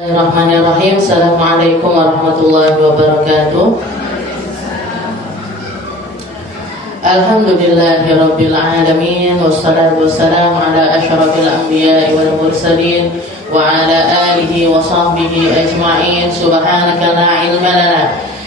Bismillahirrahmanirrahim. Assalamualaikum warahmatullahi wabarakatuh. Alhamdulillahirabbil alamin wassalatu wassalamu ala asyrafil anbiya'i wal mursalin wa ala alihi wa sahbihi ajma'in. Subhanaka la ilma lana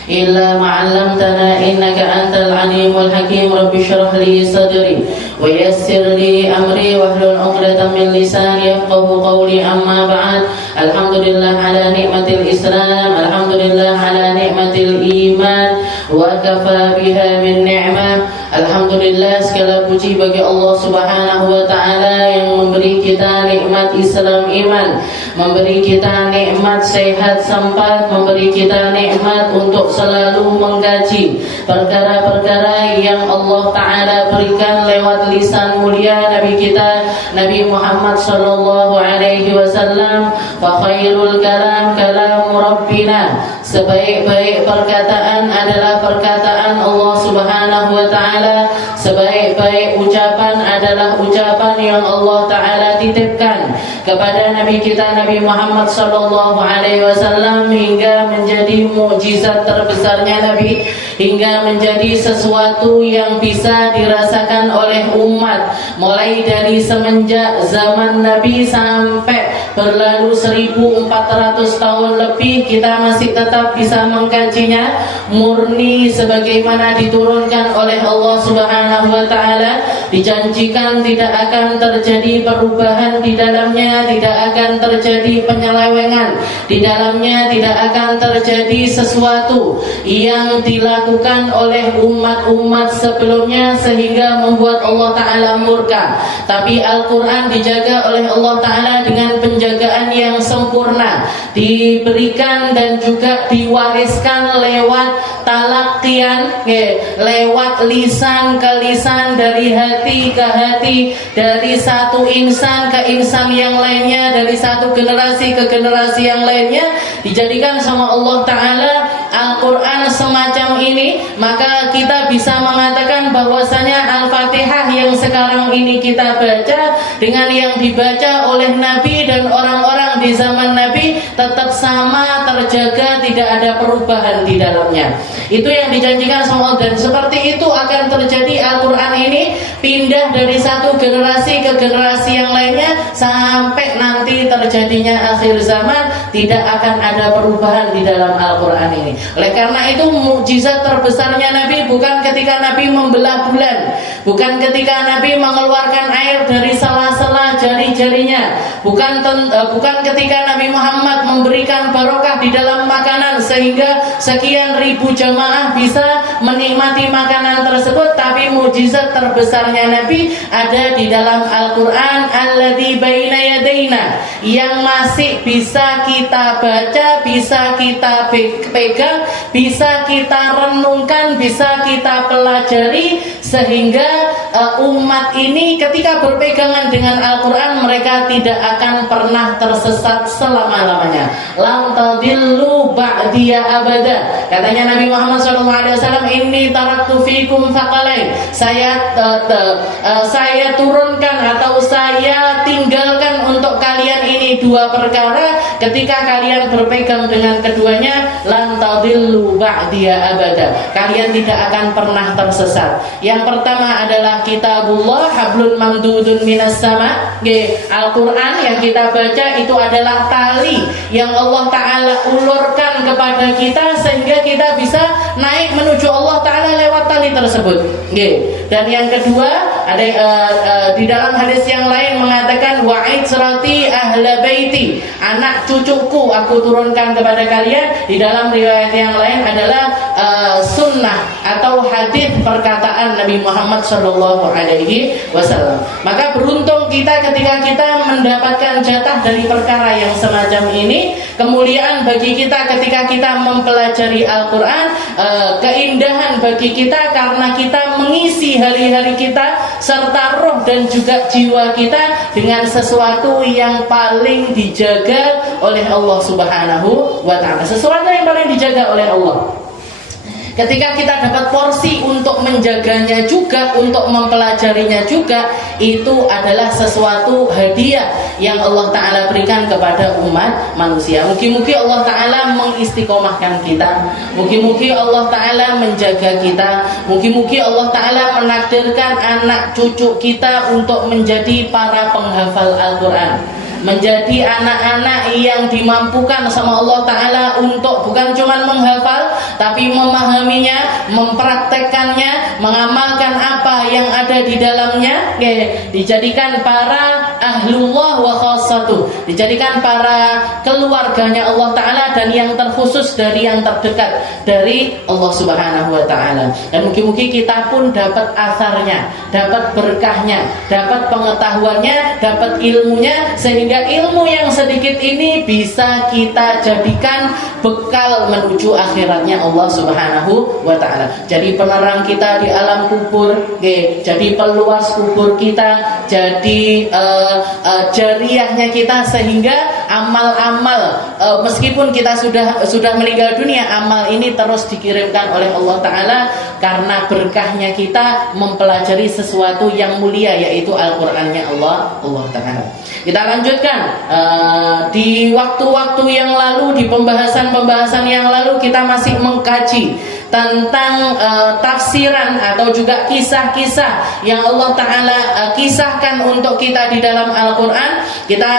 illa ma 'allamtana innaka antal alimul hakim. Rabbi shrah li sadri wa yassir li amri wahlul 'uqdatam min lisani yafqahu qawli. Amma ba'd. Alhamdulillah ala nikmatil Islam, alhamdulillah ala nikmatil iman, wa kafa biha min ni'mah. Alhamdulillah, segala puji bagi Allah Subhanahu wa taala yang memberi kita nikmat Islam iman, memberi kita nikmat sehat sempat, memberi kita nikmat untuk selalu mengkaji perkara-perkara yang Allah taala berikan lewat lisan mulia Nabi kita Nabi Muhammad sallallahu alaihi wasallam. Wa khairul kalam kalam Rabbina. Sebaik-baik perkataan adalah perkataan Allah Subhanahu wa taala. Sebaik-baik ucapan adalah ucapan yang Allah taala titipkan kepada Nabi kita Nabi Muhammad sallallahu alaihi wasallam, hingga menjadi mukjizat terbesarnya Nabi, hingga menjadi sesuatu yang bisa dirasakan oleh umat mulai dari semenjak zaman Nabi sampai berlalu 1400 tahun lebih. Kita masih tetap bisa mengkajinya murni sebagaimana diturunkan oleh Allah Subhanahu wa taala. Dijanjikan tidak akan terjadi perubahan di dalamnya, tidak akan terjadi penyelewengan di dalamnya, tidak akan terjadi sesuatu yang dilakukan oleh umat-umat sebelumnya sehingga membuat Allah taala murka. Tapi Al-Qur'an dijaga oleh Allah taala dengan penjagaan yang sempurna, diberikan dan juga diwariskan lewat talaqtian, lewat lisan ke lisan, dari hati ke hati, dari satu insan ke insan yang lainnya, dari satu generasi ke generasi yang lainnya. Dijadikan sama Allah taala Al-Qur'an semacam ini, maka kita bisa mengatakan bahwasanya Al-Fatihah yang sekarang ini kita baca dengan yang dibaca oleh Nabi dan orang-orang di zaman Nabi tetap sama, terjaga, tidak ada perubahan di dalamnya. Itu yang dijanjikan sama Allah, dan seperti itu akan terjadi. Al-Qur'an ini pindah dari satu generasi ke generasi yang lainnya sampai nanti terjadinya akhir zaman, tidak akan ada perubahan di dalam Al-Qur'an ini. Oleh karena itu mukjizat terbesarnya Nabi bukan ketika Nabi membelah bulan, bukan ketika Nabi mengeluarkan air dari sela-sela jari-jarinya, bukan ketika Nabi Muhammad memberikan barokah di dalam makanan sehingga sekian ribu jamaah bisa menikmati makanan tersebut. Tapi mukjizat terbesarnya Nabi ada di dalam Al-Qur'an, alladzi baina yadaina, yang masih bisa kita baca, bisa kita pegang, bisa kita renungkan, bisa kita pelajari, sehingga umat ini ketika berpegangan dengan Al-Qur'an mereka tidak akan pernah tersesat selama-lamanya. Lam tadillu ba'diya abada. Katanya Nabi Muhammad SAW, inni taraktu fikum faqalain. Saya turunkan atau saya tinggalkan untuk kalian ini dua perkara. Ketika kalian berpegang dengan keduanya, lan tadillu ba'diya abada, kalian tidak akan pernah tersesat. Yang pertama adalah kitabullah, hablun mamdudun minas sama. Al-Qur'an yang kita baca itu adalah tali yang Allah taala ulurkan kepada kita sehingga kita bisa naik menuju Allah taala lewat tali tersebut. Dan yang kedua ada di dalam hadis yang lain mengatakan wa'itsrati ahla baiti, anak cucuku aku turunkan kepada kalian. Di dalam riwayat yang lain adalah sunnah atau hadis perkataan Nabi Muhammad sallallahu alaihi wasallam. Maka beruntung kita ketika kita mendapatkan jatah dari perkara yang semacam ini. Kemuliaan bagi kita ketika kita mempelajari Al-Qur'an, keindahan bagi kita karena kita mengisi hari-hari kita serta roh dan juga jiwa kita dengan sesuatu yang paling dijaga oleh Allah Subhanahu wa taala, sesuatu yang paling dijaga oleh Allah. Ketika kita dapat porsi untuk menjaganya juga, untuk mempelajarinya juga, itu adalah sesuatu hadiah yang Allah Ta'ala berikan kepada umat manusia. Mungkin-mungkin Allah Ta'ala mengistiqomahkan kita, mungkin-mungkin Allah Ta'ala menjaga kita, mungkin-mungkin Allah Ta'ala menakdirkan anak cucu kita untuk menjadi para penghafal Al-Quran, menjadi anak-anak yang dimampukan sama Allah Ta'ala untuk bukan cuma menghafal, tapi memahaminya, mempraktekkannya, mengamalkan apa yang ada di dalamnya, dijadikan para ahlullah wa khassatuh, dijadikan para keluarganya Allah Ta'ala dan yang terkhusus dari yang terdekat dari Allah Subhanahu wa Ta'ala. Dan mungkin-mungkin kita pun dapat asarnya, dapat berkahnya, dapat pengetahuannya, dapat ilmunya, sehingga ilmu yang sedikit ini bisa kita jadikan bekal menuju akhiratnya Allah Subhanahu wa Ta'ala. Jadi penerang kita di alam kubur, jadi peluas kubur kita, jadi jariahnya kita, sehingga amal-amal meskipun kita sudah meninggal dunia, amal ini terus dikirimkan oleh Allah Ta'ala karena berkahnya kita mempelajari sesuatu yang mulia, yaitu Al-Qur'annya Allah Ta'ala. Kita lanjutkan, di waktu-waktu yang lalu, di pembahasan-pembahasan yang lalu, kita masih mengkaji tentang tafsiran atau juga kisah-kisah yang Allah Ta'ala kisahkan untuk kita di dalam Al-Quran. Kita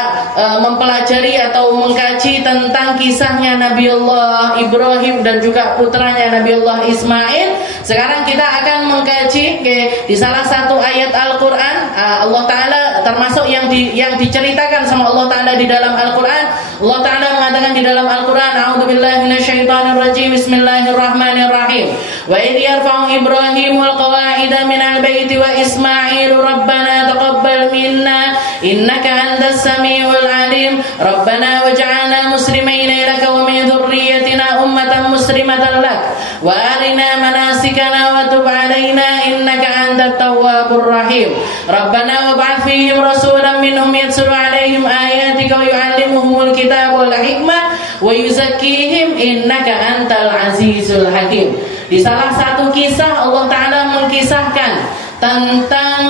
mempelajari atau mengkaji tentang kisahnya Nabiullah Ibrahim dan juga putranya Nabiullah Ismail. Sekarang kita akan mengkaji di salah satu ayat Al-Quran, Allah Ta'ala termasuk yang diceritakan sama Allah Ta'ala di dalam Al-Quran. Allah Ta'ala mengatakan di dalam Al-Quran, a'udzubillahi minasyaitonirrajim, bismillahirrahmanirrahim. Wa idh yarfa'u Ibrahimul qawa'ida minal baiti wa Ismailu rabbana taqabbal minna innaka antas samiul alim rabbana waj'alna muslimaina laka wa min dhurriyyatina ummatan muslimatan lak wa arina manasikana wa tub 'alaina innaka antat tawwabur rahim rabbana wab'ath fihim rasulan minhum yatslu 'alaihim ayatika wa yu'allimuhumul kitaba wal hikmah wa yuzakkihim innaka antal azizul hakim. Di salah satu kisah Allah Ta'ala mengkisahkan tentang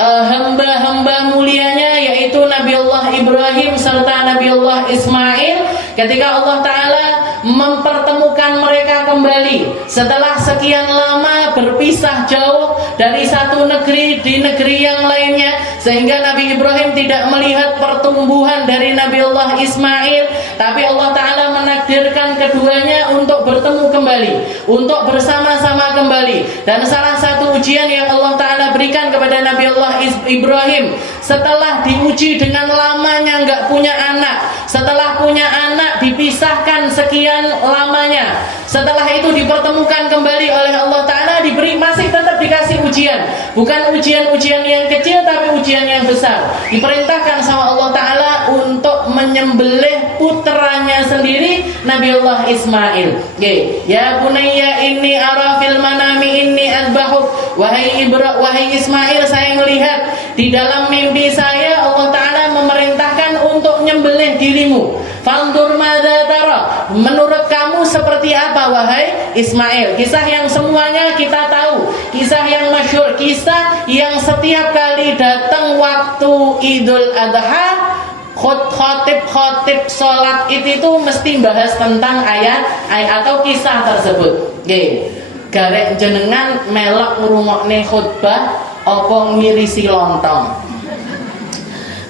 hamba-hamba mulianya, yaitu Nabiullah Ibrahim serta Nabiullah Ismail, ketika Allah Ta'ala mempertemukan mereka kembali setelah sekian lama berpisah jauh dari satu negeri di negeri yang lainnya, sehingga Nabi Ibrahim tidak melihat pertumbuhan dari Nabiullah Ismail, tapi Allah Ta'ala menakdirkan keduanya untuk bertemu kembali, untuk bersama-sama kembali. Dan salah satu ujian yang Allah Ta'ala berikan kepada Nabiullah Ibrahim setelah diuji dengan lamanya nggak punya anak, setelah punya anak dipisahkan sekian lamanya, setelah itu dipertemukan kembali oleh Allah Ta'ala, masih tetap dikasih ujian, bukan ujian-ujian yang kecil tapi ujian yang besar. Diperintahkan sama Allah Ta'ala untuk menyembelih putranya sendiri, Nabiullah Ismail. Ya bunayya inni ara fil manami inni adbahuk. Wahai Ismail, saya melihat di dalam mimpi saya Allah Ta'ala memerintahkan untuk nyembelih dirimu. Fandur madza tara, menurut kamu seperti apa wahai Ismail? Kisah yang semuanya kita tahu, kisah yang masyhur, kisah yang setiap kali datang waktu Idul Adha, khotib sholat itu mesti bahas tentang ayat atau kisah tersebut. Garek jenengan melok ngrungokne khutbah apa ngirisi lontong?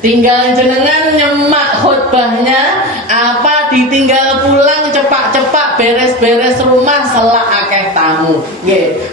Tinggal jenengan nyemak khutbahnya apa ditinggal pulang cepak-cepak beres-beres rumah selak akeh tamu.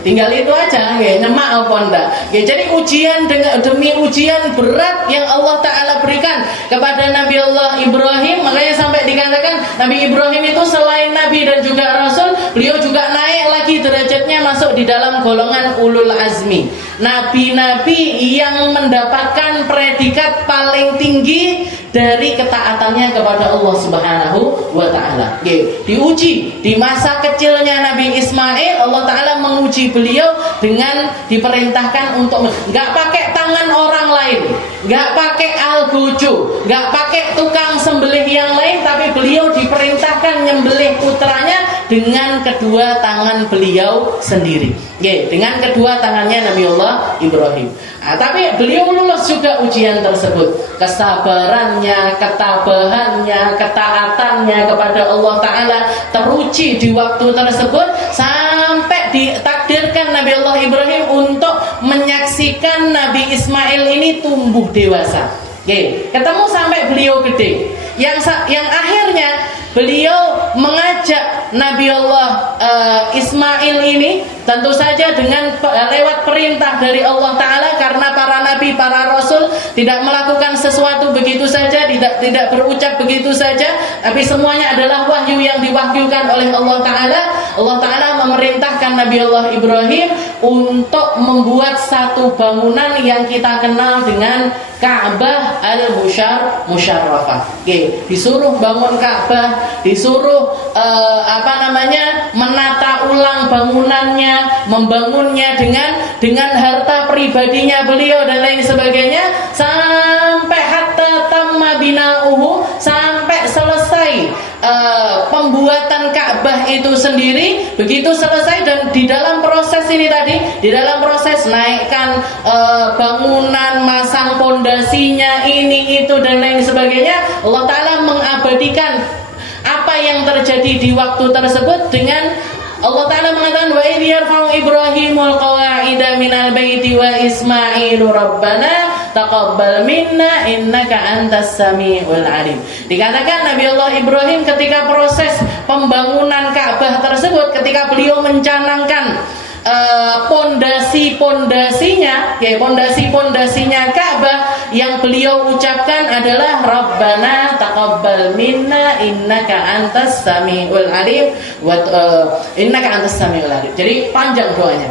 Tinggal itu aja, nyemak apa ndak. Jadi ujian demi ujian berat yang Allah Ta'ala berikan kepada Nabiullah Ibrahim. Makanya sampai dikatakan Nabi Ibrahim itu selain Nabi dan juga Rasul, beliau juga naik lagi derajatnya, masuk di dalam golongan ulul azmi, nabi-nabi yang mendapatkan predikat paling tinggi dari ketaatannya kepada Allah Subhanahu wa Ta'ala. Diuji di masa kecilnya Nabi Ismail, Allah Ta'ala menguji beliau dengan diperintahkan untuk nggak pakai tangan orang lain, nggak pakai algojo, nggak pakai tukang sembelih yang lain, tapi beliau diperintahkan nyembelih putranya dengan kedua tangan beliau sendiri. Dengan kedua tangannya Nabiullah Ibrahim. Tapi beliau lulus juga ujian tersebut. Kesabarannya, ketabahannya, ketaatannya kepada Allah Ta'ala teruji di waktu tersebut, sampai ditakdirkan Nabiullah Ibrahim untuk menyaksikan Nabi Ismail ini tumbuh dewasa. Ketemu sampai beliau gede. Yang akhirnya beliau mengajak Nabiullah Ismail ini tentu saja dengan lewat perintah dari Allah Ta'ala, karena para nabi, para rasul tidak melakukan sesuatu begitu saja, tidak berucap begitu saja, tapi semuanya adalah wahyu yang diwahyukan oleh Allah Ta'ala. Allah Ta'ala memerintahkan Nabiullah Ibrahim untuk membuat satu bangunan yang kita kenal dengan Ka'bah al-Musharrafah. Disuruh bangun Ka'bah, disuruh menata ulang bangunannya, membangunnya dengan harta pribadinya beliau dan lain sebagainya, sampai hatta tamma bina'uhu, sampai selesai pembuatan Ka'bah itu sendiri. Begitu selesai, dan di dalam proses ini tadi, di dalam proses naikkan bangunan, masang pondasinya, ini itu dan lain sebagainya, Allah Ta'ala mengabadikan apa yang terjadi di waktu tersebut dengan Allah Ta'ala mengatakan, wa idh yarfa'u Ibrahimul qawa'ida minal baiti wa Ismailu rabbana taqabbal minna innaka antas samiul alim. Dikatakan Nabi Allah Ibrahim ketika proses pembangunan Ka'bah tersebut, ketika beliau mencanangkan pondasinya Ka'bah, yang beliau ucapkan adalah Rabbana taqabbal minna innaka antas samiul alim innaka antas samiul alim. Jadi panjang doanya.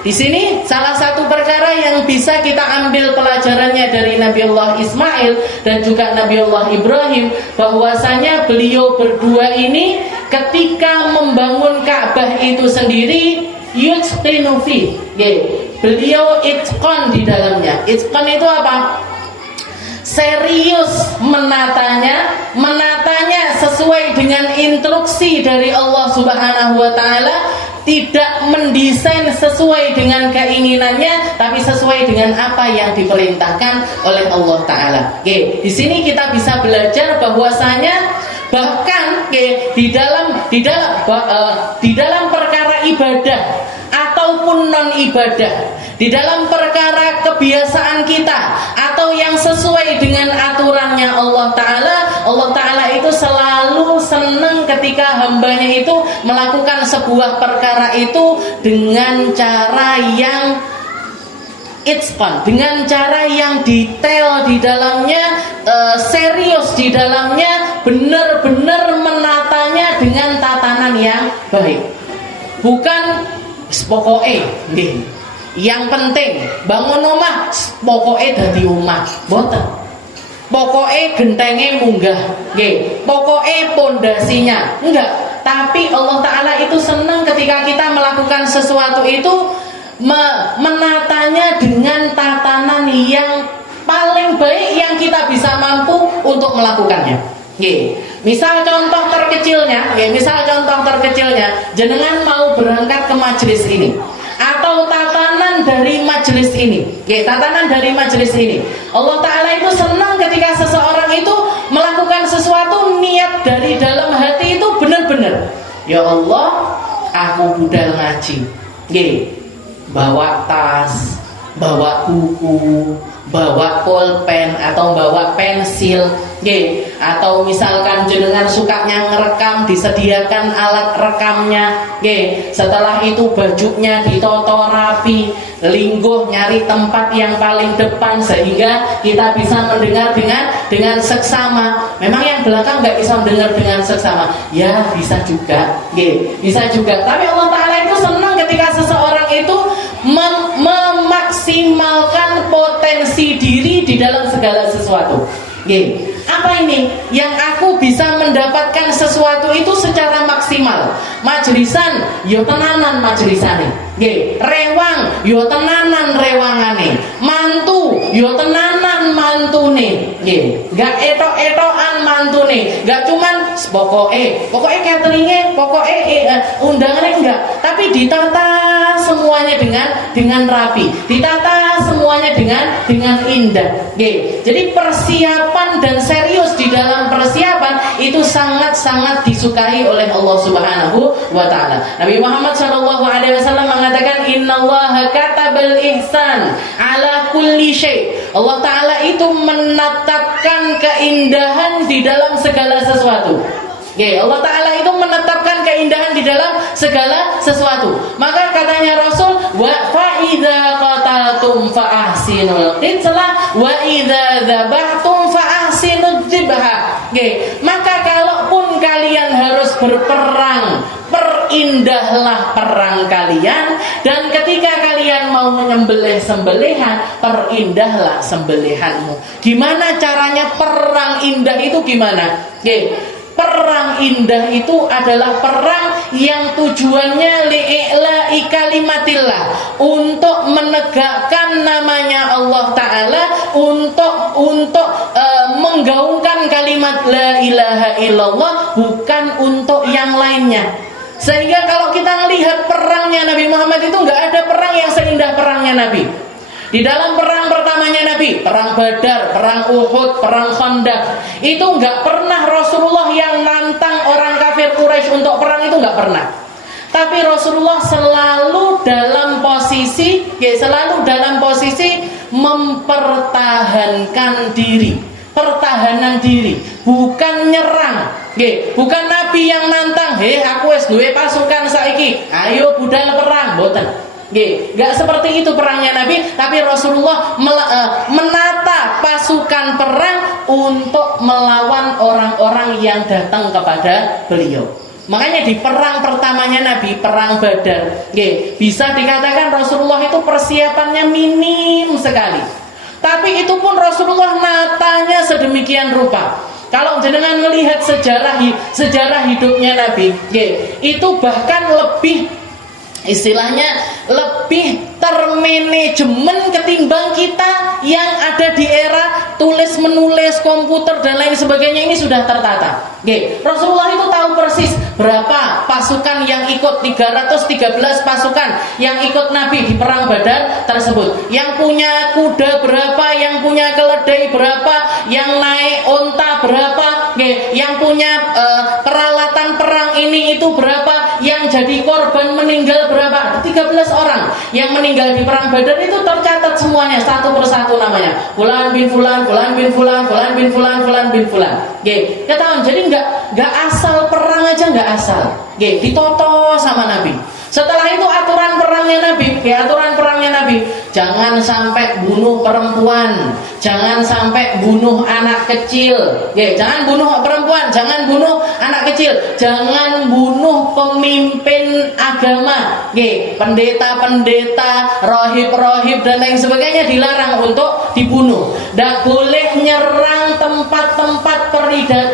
Di sini salah satu perkara yang bisa kita ambil pelajarannya dari Nabiullah Ismail dan juga Nabiullah Ibrahim, bahwasanya beliau berdua ini ketika membangun Ka'bah itu sendiri, yutqinu fi, beliau itqan di dalamnya. Itqan itu apa? Serius menatanya sesuai dengan instruksi dari Allah Subhanahu wa Ta'ala, tidak mendesain sesuai dengan keinginannya, tapi sesuai dengan apa yang diperintahkan oleh Allah Ta'ala. Di sini kita bisa belajar bahwasanya bahkan di dalam perkara ibadah ataupun non ibadah, di dalam perkara kebiasaan kita atau yang sesuai dengan aturannya Allah Ta'ala itu selalu senang ketika hambanya itu melakukan sebuah perkara itu dengan cara yang itqan, dengan cara yang detail di dalamnya, serius di dalamnya, benar-benar menatanya dengan tatanan yang baik. Bukan pokoknya yang penting bangun rumah, pokoknya dadi omah, mboten. Pokoknya gentengnya munggah, pokoknya pondasinya enggak. Tapi Allah Ta'ala itu senang ketika kita melakukan sesuatu itu menatanya dengan tatanan yang paling baik yang kita bisa mampu untuk melakukannya. Misal contoh terkecilnya, jenengan mau berangkat ke majelis ini, atau tatanan dari majelis ini, Allah Ta'ala itu senang ketika seseorang itu melakukan sesuatu, niat dari dalam hati itu benar-benar, ya Allah, aku budal ngaji, bawa tas, bawa buku, bawa pulpen atau bawa pensil, atau misalkan jenengan sukanya ngerekam, disediakan alat rekamnya, setelah itu bajunya ditoto rapi, lingguh nyari tempat yang paling depan sehingga kita bisa mendengar dengan seksama. Memang yang belakang nggak bisa mendengar dengan seksama, ya bisa juga, bisa juga. Tapi Allah Ta'ala itu senang ketika seseorang itu memaksimalkan potensi diri di dalam segala sesuatu. Apa ini? Yang aku bisa mendapatkan sesuatu itu secara maksimal. Majelisan, yo tenanan majelisane. Rewang, yo tenanan rewangane. Mantu, yo tenanan mantune. Gak etok-etokan mantune. Gak cuman pokoknya cateringnya, undangannya enggak, tapi ditata semuanya dengan rapi, ditata semuanya dengan indah. Jadi persiapan dan serius di dalam persiapan itu sangat-sangat disukai oleh Allah Subhanahu wa taala. Nabi Muhammad SAW mengatakan innallaha katabal ihsan ala kulli syai'. Allah taala itu menetapkan keindahan di dalam segala sesuatu. Allah Ta'ala itu menetapkan keindahan di dalam segala sesuatu. Maka katanya Rasul, wa fa'idha qataltum fa'ahsinul qitlah wa idha dzabhtum fa'ahsinud dzibha. Maka kalaupun kalian harus berperang, perindahlah perang kalian, dan ketika kalian mau menyembelih sembelihan, perindahlah sembelihanmu. Gimana caranya perang indah itu gimana? Perang indah itu adalah perang yang tujuannya li'i'la'i kalimatillah, untuk menegakkan namanya Allah Ta'ala, untuk menggaungkan kalimat la ilaha illallah, bukan untuk yang lainnya. Sehingga kalau kita melihat perangnya Nabi Muhammad itu nggak ada perang yang seindah perangnya Nabi. Di dalam perang pertamanya Nabi, perang Badar, perang Uhud, perang Khandaq, itu nggak pernah Rasulullah yang nantang orang kafir Quraisy untuk perang, itu nggak pernah. Tapi Rasulullah selalu dalam posisi mempertahankan diri, pertahanan diri, bukan nyerang. Bukan Nabi yang nantang, aku wis duwe pasukan saiki, ayo budal perang, mboten. Gak seperti itu perangnya Nabi, tapi Rasulullah menata pasukan perang untuk melawan orang-orang yang datang kepada beliau. Makanya di perang pertamanya Nabi, perang Badar, bisa dikatakan Rasulullah itu persiapannya minim sekali. Tapi itu pun Rasulullah natanya sedemikian rupa. Kalau jenengan melihat sejarah hidupnya Nabi, itu bahkan lebih, istilahnya lebih termanajemen ketimbang kita yang ada di era tulis menulis, komputer dan lain sebagainya. Ini sudah tertata. Rasulullah itu tahu persis berapa pasukan yang ikut, 313 pasukan yang ikut Nabi di perang Badar tersebut. Yang punya kuda berapa, yang punya keledai berapa, yang naik onta berapa, yang punya peralatan perang ini itu berapa, yang jadi korban meninggal berapa. 13 orang yang meninggal di perang Badar itu tercatat semuanya satu persatu namanya. Fulan bin Fulan, Fulan bin Fulan, Fulan bin Fulan, Fulan bin Fulan. Ketahuan. Jadi nggak asal perang aja, nggak asal. Ditoto sama Nabi. Setelah itu aturan perangnya Nabi, jangan sampai bunuh perempuan, jangan sampai bunuh anak kecil, jangan bunuh perempuan, jangan bunuh anak kecil, jangan bunuh pemimpin agama, pendeta-pendeta, rohib-rohib dan lain sebagainya dilarang untuk dibunuh. Tidak boleh nyerang tempat-tempat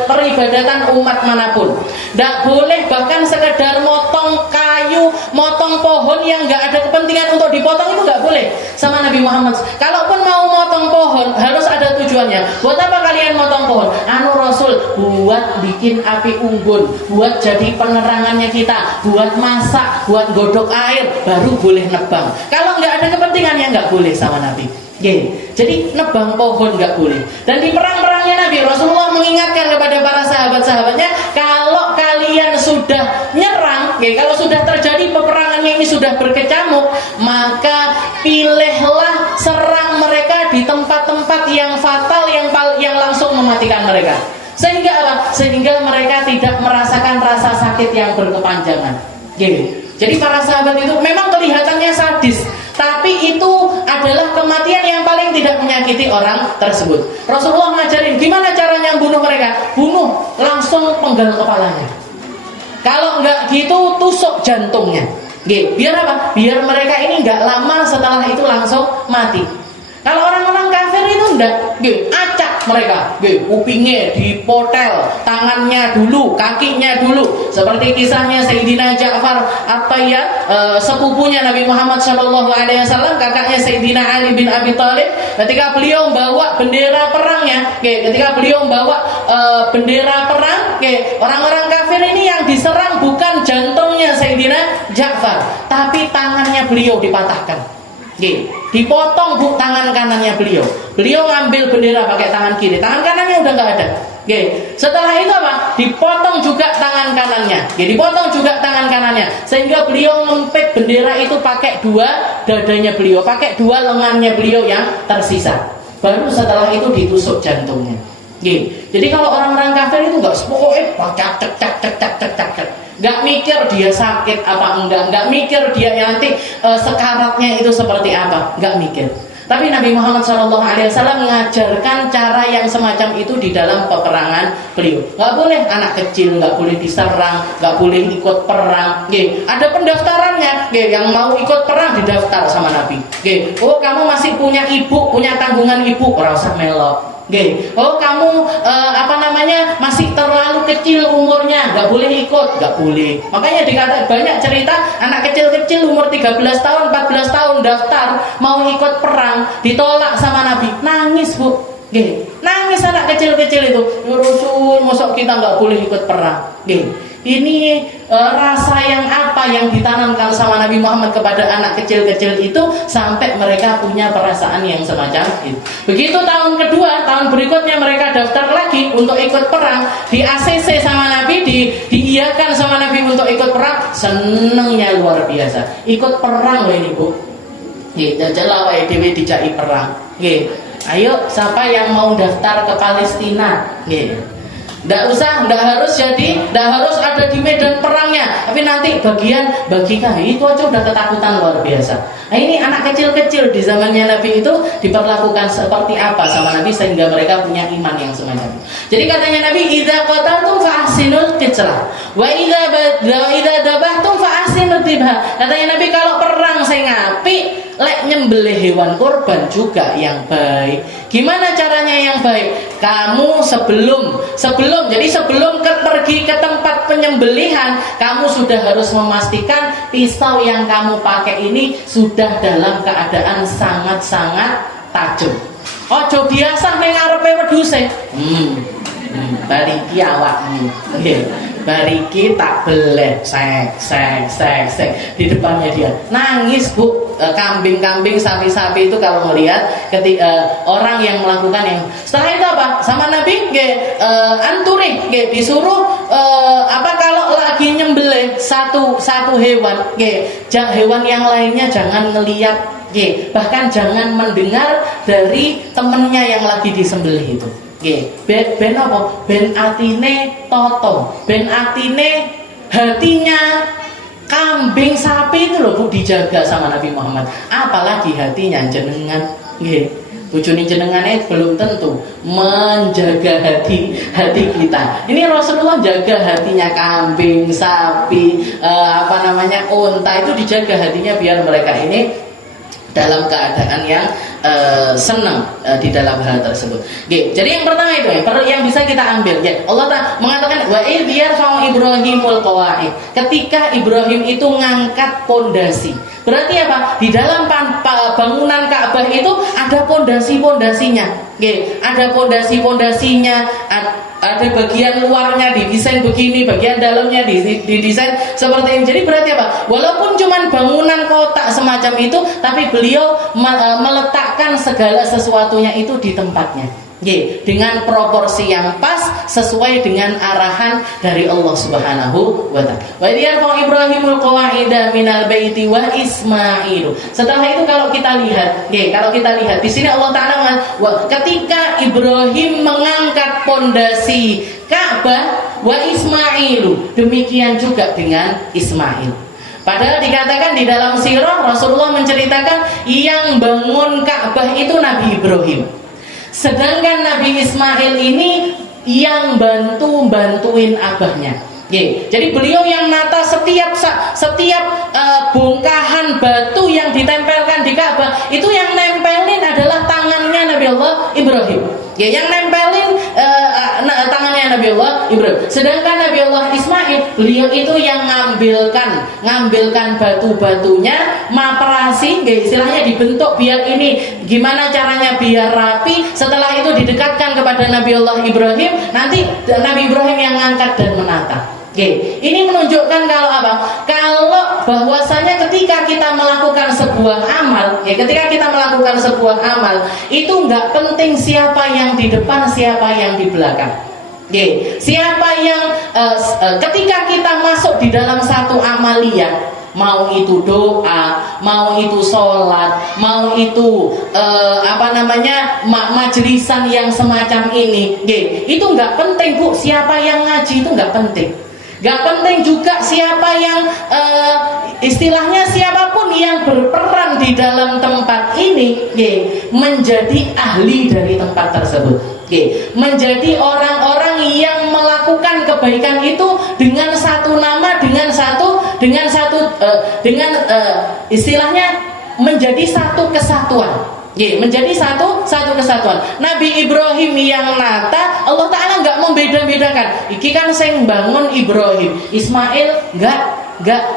peribadatan umat manapun. Tidak boleh bahkan sekedar motong kayu, motong pohon yang nggak ada kepentingan untuk dipotong, itu nggak boleh sama Nabi Muhammad. Kalaupun mau motong pohon harus ada tujuannya. Buat apa kalian motong pohon? Rasul, buat bikin api unggun, buat jadi penerangannya kita, buat masak, buat godok air, baru boleh nebang. Kalau nggak ada kepentingannya nggak boleh sama Nabi. Jadi nebang pohon nggak boleh. Dan di perang-perangnya Nabi, Rasulullah mengingatkan kepada para sahabat-sahabatnya, kalau kalian sudah nyerang, kalau sudah terjadi peperangannya ini sudah berkecamuk, maka pilihlah serang mereka di tempat-tempat yang fatal, yang langsung mematikan mereka. Sehingga apa? Sehingga mereka tidak merasakan rasa sakit yang berkepanjangan. Jadi para sahabat itu memang kelihatannya sadis, tapi itu adalah kematian yang paling tidak menyakiti orang tersebut. Rasulullah ngajarin gimana caranya bunuh mereka. Bunuh, langsung penggal kepalanya. Kalau enggak gitu, tusuk jantungnya. Biar apa? Biar mereka ini enggak lama setelah itu langsung mati. Kalau orang-orang kafir itu enggak, acak. mereka. Kupingnya dipotel, tangannya dulu, kakinya dulu. Seperti kisahnya Sayyidina Ja'far At-Tayyar, sepupunya Nabi Muhammad SAW, kakaknya Sayyidina Ali bin Abi Thalib, ketika beliau membawa bendera perangnya, ketika beliau membawa bendera perang, orang-orang kafir ini yang diserang bukan jantungnya Sayyidina Ja'far, tapi tangannya beliau dipatahkan. Dipotong tangan kanannya beliau. Beliau ngambil bendera pakai tangan kiri, tangan kanannya udah nggak ada. Setelah itu apa? Dipotong juga tangan kanannya. Dipotong juga tangan kanannya, sehingga beliau ngempit bendera itu pakai dua dadanya beliau, pakai dua lengannya beliau yang tersisa. Baru setelah itu ditusuk jantungnya. Jadi kalau orang-orang kafir itu nggak pokoknya cak, nggak mikir dia sakit apa enggak mikir dia nanti sekaratnya itu seperti apa, nggak mikir. Tapi Nabi Muhammad SAW mengajarkan cara yang semacam itu di dalam peperangan beliau. Nggak boleh anak kecil, nggak boleh diserang, nggak boleh ikut perang. Ada pendaftarannya. Yang mau ikut perang didaftar sama Nabi. Oh kamu masih punya ibu, punya tanggungan ibu, ora usah melok. Oh kamu masih terlalu kecil umurnya, nggak boleh ikut, nggak boleh. Makanya dikatakan banyak cerita anak kecil-kecil umur 13 tahun, 14 tahun daftar mau ikut perang, ditolak sama Nabi, nangis bu. Nangis anak kecil-kecil itu, Rasul, mosok kita nggak boleh ikut perang. Ini rasa yang apa yang ditanamkan sama Nabi Muhammad kepada anak kecil-kecil itu sampai mereka punya perasaan yang semacam itu. Begitu tahun kedua, tahun berikutnya mereka daftar lagi untuk ikut perang, di ACC sama Nabi, diiyakan sama Nabi untuk ikut perang, senengnya luar biasa. Ikut perang loh ini bu. Jajal wae dhewe dijaki perang. Ayo siapa yang mau daftar ke Palestina? Nggak usah, nggak harus jadi, nggak harus ada di medan perangnya, tapi nanti bagikan itu aja udah ketakutan luar biasa. Nah ini anak kecil-kecil di zamannya Nabi itu diperlakukan seperti apa sama Nabi sehingga mereka punya iman yang semacam itu. Jadi katanya Nabi, idza qataltum fa ahsinul qitlah wa idza dabahtum fa ahsinut dzibha. Katanya Nabi kalau perang sing apik, lek nyembelih hewan kurban juga yang baik. Gimana caranya yang baik? Kamu sebelum pergi ke tempat penyembelihan, kamu sudah harus memastikan pisau yang kamu pakai ini sudah dalam keadaan sangat-sangat tajam. Ojo biasa ning ngarepe wedhuse. Bariki awakmu. Bariki tak beleh, sek di depannya dia. Nangis bu. Kambing-kambing, sapi-sapi itu kalau melihat orang yang melakukan yang setelah itu apa? Sama Nabi anturi disuruh kalau lagi nyembelih satu hewan, hewan yang lainnya jangan ngelihat, bahkan jangan mendengar dari temennya yang lagi disembelih itu. Ben apa? Ben atine toto, ben atine hatinya kambing sapi itu loh bu dijaga sama Nabi Muhammad, apalagi hatinya jenengan. Bojone jenengan belum tentu menjaga hati kita. Ini Rasulullah jaga hatinya kambing, sapi, unta itu dijaga hatinya biar mereka ini dalam keadaan yang senang di dalam hal tersebut. Jadi yang pertama itu yang bisa kita ambil. Allah mengatakan wa idh yarfa'u Ibrahimul qawaid. Ketika Ibrahim itu ngangkat pondasi. Berarti apa? Di dalam bangunan Ka'bah itu ada pondasi-pondasinya. Ada pondasi-pondasinya, ada bagian luarnya didesain begini, bagian dalamnya didesain seperti ini. Jadi berarti apa? Walaupun cuman bangunan kotak semacam itu, tapi beliau meletakkan segala sesuatunya itu di tempatnya. Dengan proporsi yang pas sesuai dengan arahan dari Allah Subhanahu wa taala. Wa yarfa'u Ibrahimul qawaida minal baiti wa Ismailu. Setelah itu kalau kita lihat di sini Allah Taala ketika Ibrahim mengangkat pondasi Ka'bah wa Ismailu, demikian juga dengan Ismail. Padahal dikatakan di dalam sirah Rasulullah menceritakan yang bangun Ka'bah itu Nabi Ibrahim. Sedangkan Nabi Ismail ini yang bantuin abahnya. Jadi beliau yang nata setiap bongkahan batu yang ditempelkan di Ka'bah, itu yang nempelin adalah tangannya Nabi Allah Ibrahim. Ya, yang nempelin tangannya Nabiullah Ibrahim. Sedangkan Nabiullah Ismail, beliau itu yang ngambilkan batu-batunya, maperasi, istilahnya dibentuk biar ini gimana caranya biar rapi. Setelah itu didekatkan kepada Nabiullah Ibrahim, nanti Nabi Ibrahim yang ngangkat dan menata. Oke, ini menunjukkan kalau apa? Kalau bahwasanya ketika kita melakukan sebuah amal, ketika kita melakukan sebuah amal, itu nggak penting siapa yang di depan, siapa yang di belakang. Oke, siapa yang ketika kita masuk di dalam satu amaliyah, mau itu doa, mau itu sholat, mau itu majelisan yang semacam ini, itu nggak penting Bu, siapa yang ngaji itu nggak penting. Gak penting juga siapa yang istilahnya siapapun yang berperan di dalam tempat ini menjadi ahli dari tempat tersebut, menjadi orang-orang yang melakukan kebaikan itu dengan satu nama, istilahnya menjadi satu kesatuan. Menjadi satu kesatuan. Nabi Ibrahim yang nata, Allah Ta'ala nggak membeda-bedakan. Iki kan sing bangun Ibrahim, Ismail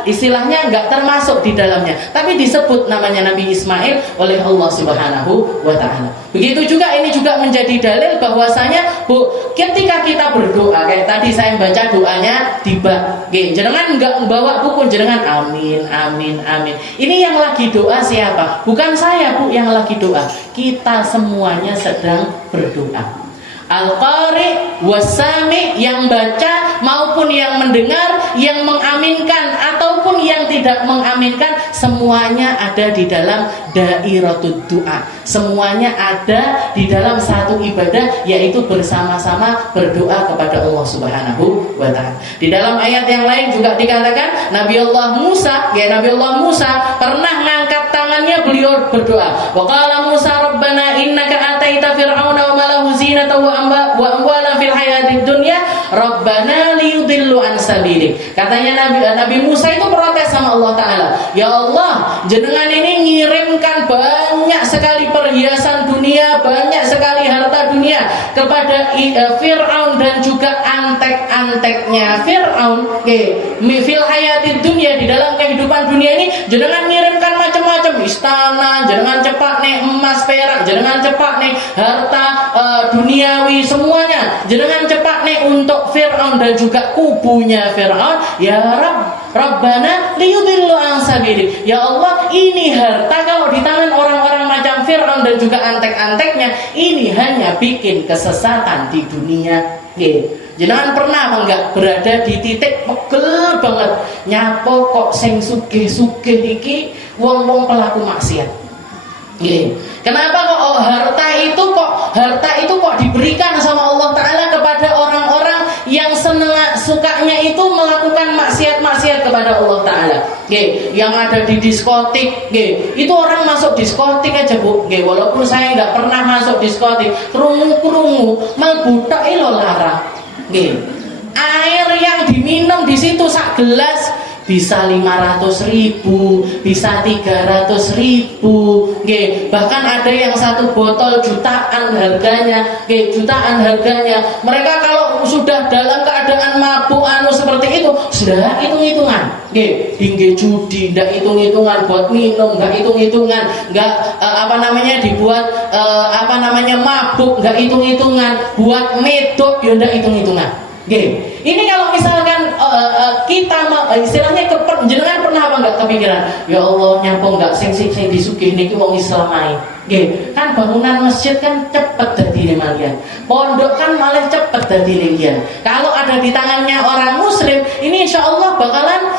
istilahnya nggak termasuk di dalamnya, tapi disebut namanya Nabi Ismail oleh Allah Subhanahu wa Ta'ala. Begitu juga ini juga menjadi dalil bahwasanya ketika kita berdoa, kayak tadi saya baca doanya tiba, jenengan nggak bawa buku, jenengan amin amin amin. Ini yang lagi doa siapa? Bukan saya Bu yang lagi doa, kita semuanya sedang berdoa. Al-Qari wasami, yang baca maupun yang mendengar, yang mengaminkan ataupun yang tidak mengaminkan, semuanya ada di dalam dairatud doa. Semuanya ada di dalam satu ibadah, yaitu bersama-sama berdoa kepada Allah Subhanahu wa Ta'ala. Di dalam ayat yang lain juga dikatakan Nabiullah Musa pernah ngangkat tangannya, beliau berdoa. Wa qala Musa rabbana innaka ataita fir'auna wa malahu zinatan wa amwalan fil hayatid dunya rabbana liyudillu an sabilik. Katanya Nabi Musa itu protes sama Allah Ta'ala, ya Allah, jenengan ini ngirimkan banyak sekali perhiasan dunia, banyak sekali harta dunia kepada Fir'aun dan juga antek-anteknya Fir'aun, fil hayatid dunya, di dalam kehidupan dunia ini jenengan ngirimkan macam-macam istana, jenengan cepak nih emas perak, jenengan cepak nih harta duniawi semuanya, jenengan cepak nih untuk Fir'aun dan juga kubunya Fir'aun. Ya Rabbana liyudillu an sabilik, ya Allah, ini harta kalau di tangan orang-orang macam Fir'aun dan juga antek-anteknya, ini hanya bikin kesesatan di dunia. Jenengan pernah enggak berada di titik pegel banget, nyapo kok sing sugih-sugih iki wong-wong pelaku maksiat. Kenapa kok harta itu kok diberikan sama Allah Ta'ala kepada orang-orang yang sukanya itu melakukan maksiat-maksiat kepada Allah Ta'ala. Yang ada di diskotik, itu orang masuk diskotik aja Bu, walaupun saya nggak pernah masuk diskotik, kerungu melbutak ilo larang. Air yang diminum di situ sak gelas bisa 500.000, bisa 300.000, bahkan ada yang satu botol jutaan harganya. Mereka kalau sudah dalam keadaan mabuk seperti itu, sudah hitung-hitungan. Tinggi judi, ndak hitung-hitungan, buat minum nggak hitung-hitungan, nggak dibuat mabuk nggak hitung-hitungan, buat medok ya ndak hitung-hitungan. Ini kalau misalkan kita istilahnya jenengan pernah apa enggak kepikiran, ya Allah, nyapa enggak sing disugih niki wong Islam ae. Kan bangunan masjid kan cepet dadi malian, pondok kan malah cepet dadi liyan. Kalau ada di tangannya orang muslim, ini insya Allah bakalan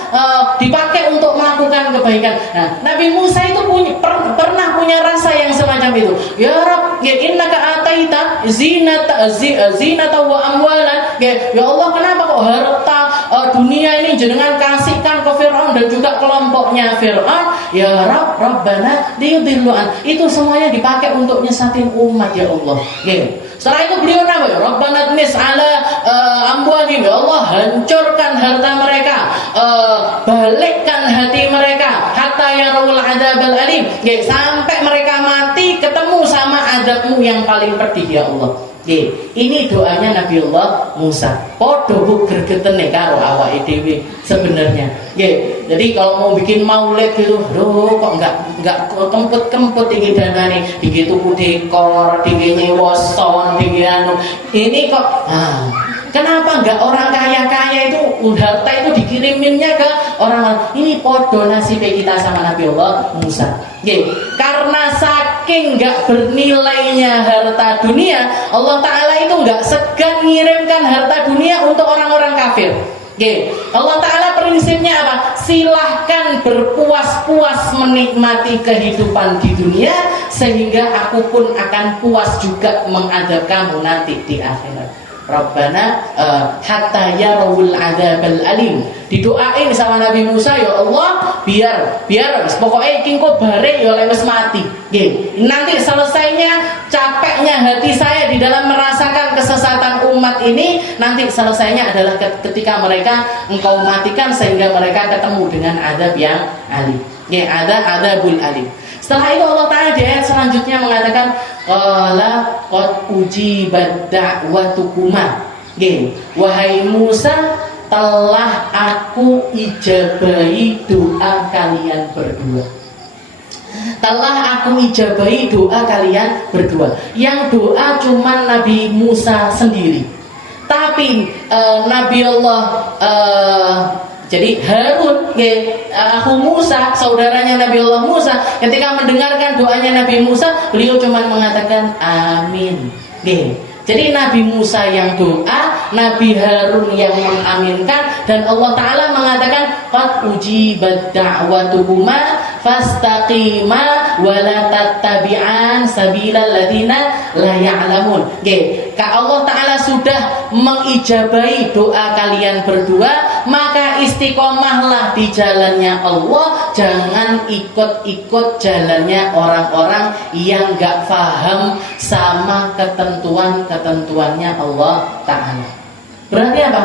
dipakai untuk melakukan kebaikan. Nah, Nabi Musa itu pernah punya rasa yang semacam itu. Ya Rabb, innaka ataita zinata wa amwalan. Ya Allah, kenapa kok harta dunia ini jenengan kasihkan ke Fir'aun dan juga kelompoknya Fir'aun? Ya Rabb, Rabbana liyudillu an. Itu semuanya dipakai untuk nyesatin umat, ya Allah. Setelah itu beliau nama, ya Rabbana tmis ala amwalihim, ya Allah, hancurkan harta mereka, balikkan hati mereka, hatta yarawul adzabal alim, sampai mereka mati nanti ketemu sama azabmu yang paling pedih ya Allah. Ini doanya Nabiullah Musa. Podo bu gregetene karo awake dhewe sebenarnya. Jadi kalau mau bikin maulid gitu, aduh kok enggak kempet-kempet iki danane, iki tuku dekor, iki nyewa sound, iki anu. Ini kok kenapa enggak orang kaya-kaya itu harta itu dikiriminnya ke orang-orang? Ini podo nasib kita sama Nabiullah Musa. Karena saking enggak bernilainya harta dunia, Allah Ta'ala itu enggak segan ngirimkan harta dunia untuk orang-orang kafir. Allah Ta'ala prinsipnya apa? Silahkan berpuas-puas menikmati kehidupan di dunia, sehingga aku pun akan puas juga mengadab kamu nanti di akhirat. Rabbana hatta yarawul adzabal alim. Didoain sama Nabi Musa, ya Allah, biar pokoknya iki engko bare ya lek wis mati. Nanti selesainya capeknya hati saya di dalam merasakan kesesatan umat ini, nanti selesainya adalah ketika mereka engkau matikan sehingga mereka ketemu dengan azab yang alim. Ada adzabul alim. Setelah itu Allah Ta'ala di ayat selanjutnya mengatakan qala qad ujibat da'watukuma. Wahai Musa, telah aku ijabahi doa kalian berdua. Telah aku ijabahi doa kalian berdua. Yang doa cuma Nabi Musa sendiri. Tapi Nabi Allah jadi Harun, aku Musa, saudaranya Nabi Allah Musa, ketika mendengarkan doanya Nabi Musa, beliau cuma mengatakan amin. Jadi Nabi Musa yang doa, Nabi Harun yang mengaminkan, dan Allah Ta'ala mengatakan qad ujibat da'watukuma fastaqima wa la tattabi'an sabilal ladzina la ya'lamun. Allah Ta'ala sudah mengijabahi doa kalian berdua, maka istiqomahlah di jalannya Allah, jangan ikut-ikut jalannya orang-orang yang gak paham sama ketentuannya Allah Ta'ala. Berarti apa?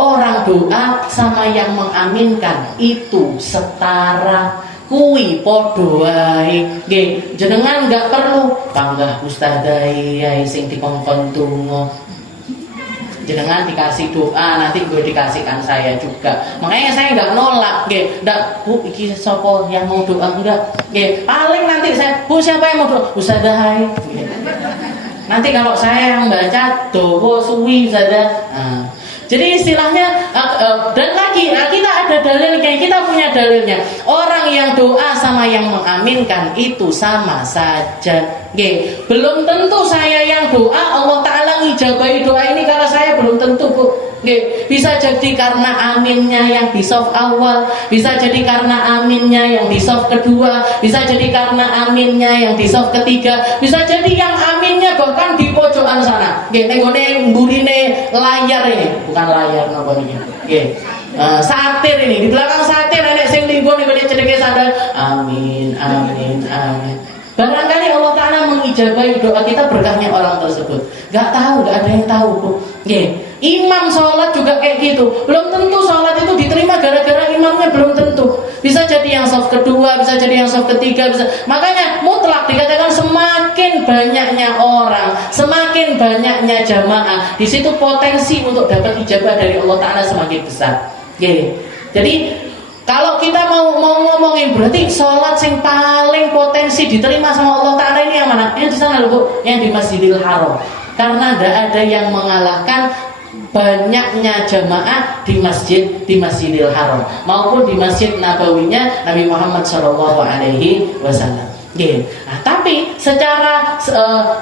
Orang doa sama yang mengaminkan itu setara, kui podo wae. Nggih, jenengan enggak perlu panggah ustadzai yai sing dikongkon donga. Jenengan dikasih doa, nanti gue dikasihkan saya juga. Makanya saya enggak nolak, nggih. Ndak, Bu, iki sapa yang mau doa enggak? Nggih, paling nanti saya, Bu, siapa yang mau doa? Ustadzai. Nanti kalau saya yang baca doa suwi saja. Jadi istilahnya dan lagi kita ada dalilnya, kita punya dalilnya. Orang yang doa sama yang mengaminkan itu sama saja. Belum tentu saya yang doa Allah Ta'ala ngijabahi doa ini karena saya belum tentu, Bu. Bisa jadi karena aminnya yang di soft awal, bisa jadi karena aminnya yang di soft kedua, bisa jadi karena aminnya yang di soft ketiga, bisa jadi yang aminnya bahkan di pojokan sana. Nenggone mburine layar ini, bukan layar napa niki. Satir ini, di belakang satir nenek sing linggo ning cedeke sadar. Amin, amin, amin. Barangkali Allah Ta'ala mengijabahi doa kita berkahnya orang tersebut. Gak tahu, gak ada yang tahu, Bu. Imam sholat juga kayak gitu. Belum tentu sholat itu diterima gara-gara imamnya, belum tentu. Bisa jadi yang saf kedua, bisa jadi yang saf ketiga, bisa. Makanya mutlak dikatakan semakin banyaknya orang, semakin banyaknya jamaah, di situ potensi untuk dapat ijabah dari Allah Ta'ala semakin besar. Jadi kalau kita mau ngomongin berarti sholat yang paling potensi diterima sama Allah Ta'ala ini yang mana? Yang di sana loh, Bu, yang di Masjidil Haram. Karena tidak ada yang mengalahkan banyaknya jamaah di Masjidil Haram maupun di Masjid Nabawinya Nabi Muhammad SAW. Tapi secara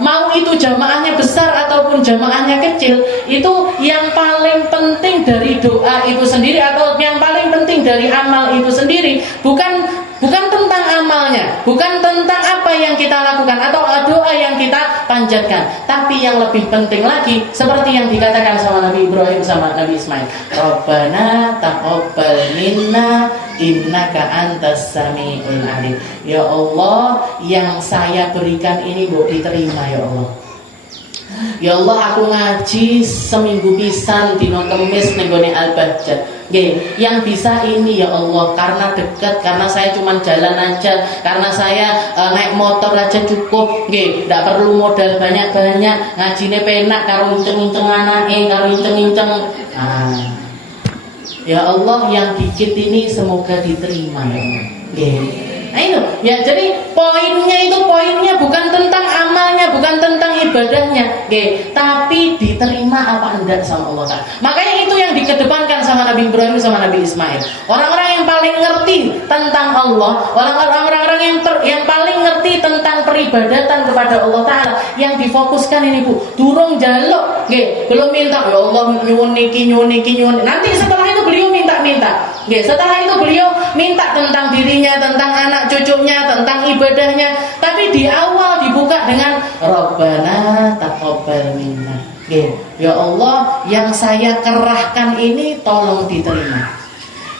mau itu jamaahnya besar ataupun jamaahnya kecil, itu yang paling penting dari doa itu sendiri atau yang paling penting dari amal itu sendiri bukan tentang amalnya, bukan tentang apa yang kita lakukan atau doa yang kita panjatkan, tapi yang lebih penting lagi seperti yang dikatakan sama Nabi Ibrahim sama Nabi Ismail, Rabbana taqabbal minna innaka antas samiul alim. Ya Allah, yang saya berikan ini mbok diterima ya Allah. Ya Allah, aku ngaji seminggu pisan dina Kamis ning gone Al-Bahjah. Nggih, yang bisa ini ya Allah karena dekat, karena saya cuma jalan aja, karena saya naik motor aja cukup, nggih, ndak perlu modal banyak-banyak, ngajine penak karo inceng-inceng anake, karo inceng-inceng. Ya Allah, yang dikit ini semoga diterima ya Allah. Nggih. Nah itu ya, jadi poinnya bukan tentang amalnya, bukan tentang ibadahnya, tapi diterima apa enggak sama Allah Ta'ala. Makanya itu yang dikedepankan sama Nabi Ibrahim sama Nabi Ismail. Orang-orang yang paling ngerti tentang Allah, orang-orang yang paling ngerti tentang peribadatan kepada Allah Ta'ala, yang difokuskan ini Bu, durung jaluk, belum minta ya Allah nyuwun niki. Nanti setelah itu beliau minta. Setelah itu beliau minta tentang dirinya, tentang anak cucunya, tentang ibadahnya. Tapi di awal dibuka dengan Rabbana taqabbal minna. Ya Allah, yang saya kerahkan ini tolong diterima.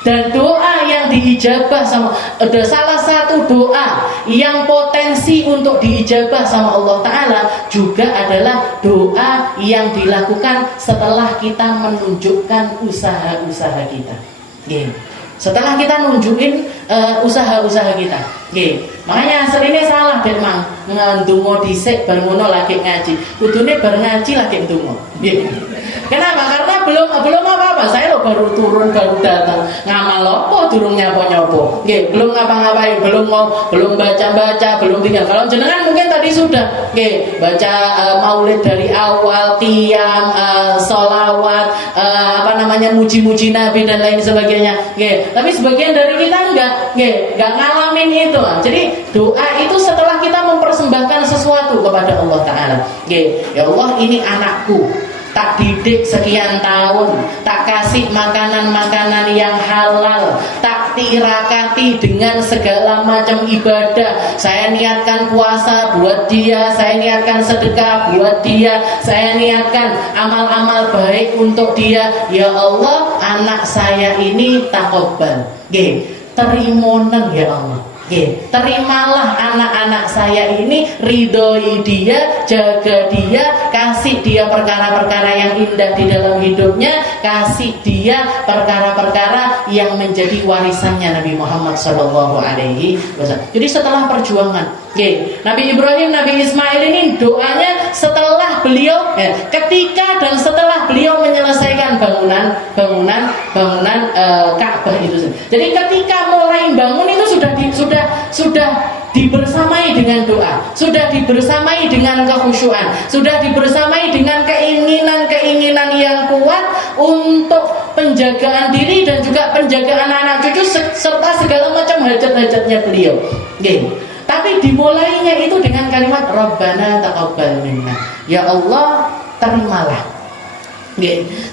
Dan doa yang diijabah ada salah satu doa yang potensi untuk diijabah sama Allah Ta'ala juga adalah doa yang dilakukan setelah kita menunjukkan usaha-usaha kita. Setelah kita nunjukin usaha-usaha kita. Makanya aslinya salah deh mang, ndonga dhisik bar ngono lagi ngaji. Kudune bar ngaji lagi ndonga. Kenapa? Karena belum apa-apa. Saya lo baru turun, baru datang. Ngamal apa durung nyapa-nyapa. Belum ngapa-ngapain, belum baca-baca, belum tinggal. Kalau jenengan mungkin tadi sudah baca maulid dari awal, qiyam, sholawat, muji-muji Nabi dan lain sebagainya. Tapi sebagian dari kita enggak ngalamin itu. Jadi doa itu setelah kita mempersembahkan sesuatu kepada Allah Ta'ala. Ya Allah, ini anakku, tak didik sekian tahun, tak kasih makanan-makanan yang halal, tak tirakati dengan segala macam ibadah. Saya niatkan puasa buat dia, saya niatkan sedekah buat dia, saya niatkan amal-amal baik untuk dia. Ya Allah, anak saya ini taqabbal. Terimonen ya Allah. Terimalah anak-anak saya ini, ridhoi dia, jaga dia, kasih dia perkara-perkara yang indah di dalam hidupnya, kasih dia perkara-perkara yang menjadi warisannya Nabi Muhammad SAW. Jadi setelah perjuangan, Nabi Ibrahim, Nabi Ismail ini doanya setelah beliau, ketika dan setelah beliau menyelesaikan bangunan Ka'bah itu. Jadi ketika mulai bangun itu sudah dibersamai dengan doa, sudah dibersamai dengan kekhusyuan, sudah dibersamai dengan keinginan yang kuat untuk penjagaan diri dan juga penjagaan anak cucu serta segala macam hajat-hajatnya beliau. Tapi dimulainya itu dengan kalimat Rabbana taqabbal minna. Ya Allah, terimalah.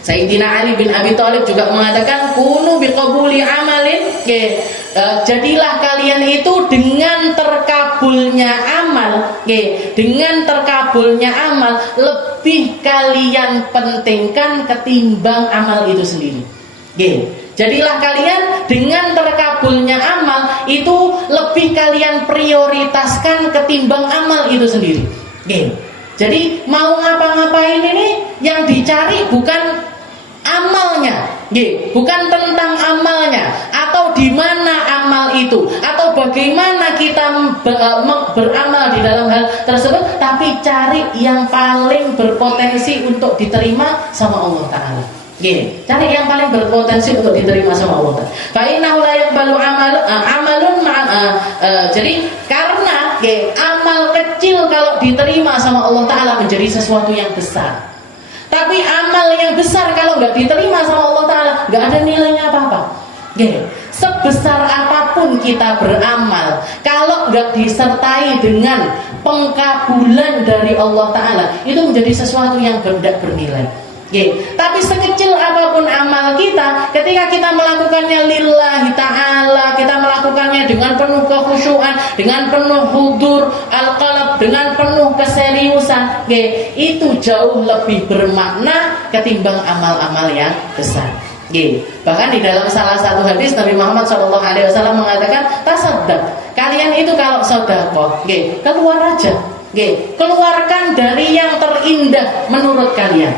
Sayyidina Ali bin Abi Thalib juga mengatakan kunu biqabuli amalin. Jadilah kalian itu dengan terkabulnya amal, dengan terkabulnya amal lebih kalian pentingkan ketimbang amal itu sendiri. Jadilah kalian dengan terkabulnya amal itu lebih kalian prioritaskan ketimbang amal itu sendiri. Jadi mau ngapa-ngapain ini yang dicari bukan amalnya, bukan tentang amalnya atau di mana amal itu atau bagaimana kita beramal di dalam hal tersebut, tapi cari yang paling berpotensi untuk diterima sama Allah Ta'ala. Cari yang paling berpotensi untuk diterima sama Allah Ta'ala. Fa innahu la yaqbalu amalun jadi karena amal kecil kalau diterima sama Allah Ta'ala menjadi sesuatu yang besar. Tapi amal yang besar kalau nggak diterima sama Allah Ta'ala nggak ada nilainya apa-apa. Sebesar apapun kita beramal, kalau nggak disertai dengan pengkabulan dari Allah Ta'ala, itu menjadi sesuatu yang tidak bernilai. Tapi sekecil apapun amal kita, ketika kita melakukannya lillahi ta'ala, kita melakukannya dengan penuh kekhusyuan, dengan penuh hudur al-qalb, dengan penuh keseriusan, itu jauh lebih bermakna ketimbang amal-amal yang besar. Bahkan di dalam salah satu hadis Nabi Muhammad SAW mengatakan, tasaddaq, kalian itu kalau sedekah, keluar aja, keluarkan dari yang terindah menurut kalian.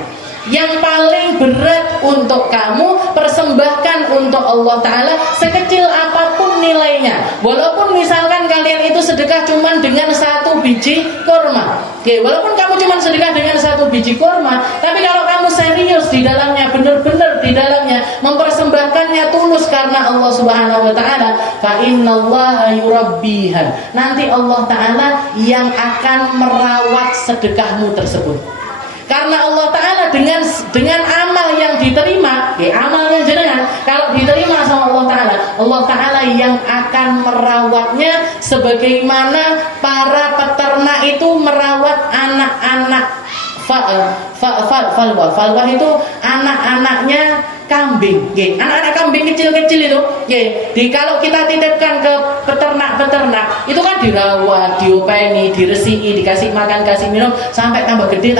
yang paling berat untuk kamu persembahkan untuk Allah Ta'ala sekecil apapun nilainya. Walaupun misalkan kalian itu sedekah cuman dengan 1 biji kurma. Oke, walaupun kamu cuma sedekah dengan 1 biji kurma, tapi kalau kamu serius di dalamnya, benar-benar di dalamnya mempersembahkannya tulus karena Allah Subhanahu wa Ta'ala, fa innallaha yurabbiha. Nanti Allah Ta'ala yang akan merawat sedekahmu tersebut. Karena Allah Ta'ala dengan amal yang diterima, amalnya jenengan kalau diterima sama Allah Ta'ala yang akan merawatnya sebagaimana para peternak itu merawat anak-anak falwah itu anak-anaknya kambing, anak-anak kambing kecil-kecil itu, kalau kita titipkan ke peternak-peternak, itu kan dirawat, diopeni, diresiki, dikasih makan, kasih minum, sampai tambah gede.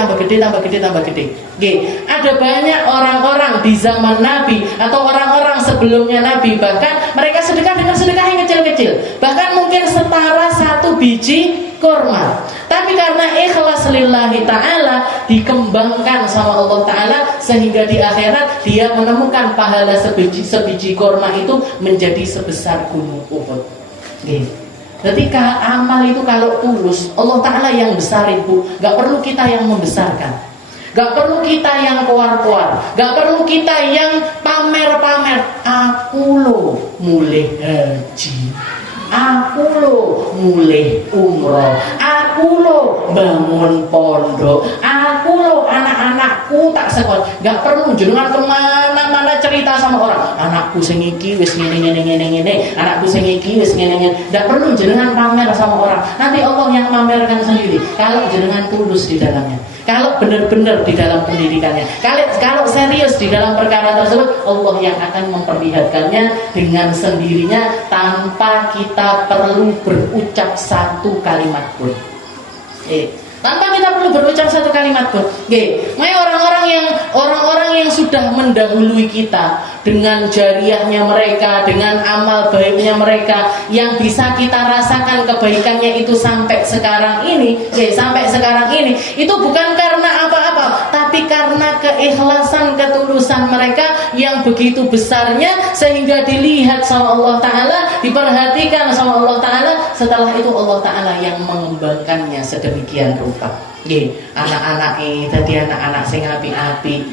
Ada banyak orang-orang di zaman Nabi atau orang-orang sebelumnya Nabi, bahkan mereka sedekah dengan sedekah yang kecil-kecil, bahkan mungkin setara 1 biji kurma. Tapi karena ikhlas lillahi ta'ala dikembangkan sama Allah Ta'ala, sehingga di akhirat dia menemukan pahala sebiji kurma itu menjadi sebesar gunung Uhud. Ketika amal itu kalau tulus, Allah Ta'ala yang besarin, Bu. Gak perlu kita yang membesarkan, gak perlu kita yang keluar-keluar, gak perlu kita yang pamer-pamer. Aku loh mulai haji, aku loh mulai umroh, aku loh bangun pondok, aku loh anak-anakku tak sekolah. Gak perlu jenengan kemana-mana cerita sama orang, anakku sing iki wis ngene, anakku sing iki wis ngene. Gak perlu jenengan pamer sama orang. Nanti Allah yang pamerkan sendiri kalau jenengan tulus di dalamnya, kalau benar-benar di dalam pendidikannya, kalau serius di dalam perkara tersebut, Allah yang akan memperlihatkannya dengan sendirinya tanpa kita perlu berucap 1 kalimat pun. Tanpa kita perlu berucap 1 kalimat pun. Orang-orang yang sudah mendahului kita dengan jariahnya mereka, dengan amal baiknya mereka, yang bisa kita rasakan kebaikannya itu sampai sekarang ini, itu bukan karena apa-apa, tapi karena keikhlasan, ketulusan mereka yang begitu besarnya sehingga dilihat sama Allah Ta'ala, diperhatikan sama Allah Ta'ala. Setelah itu Allah Ta'ala yang mengembangkannya sedemikian rupa. Anak-anak tadi anak-anak sing api-api,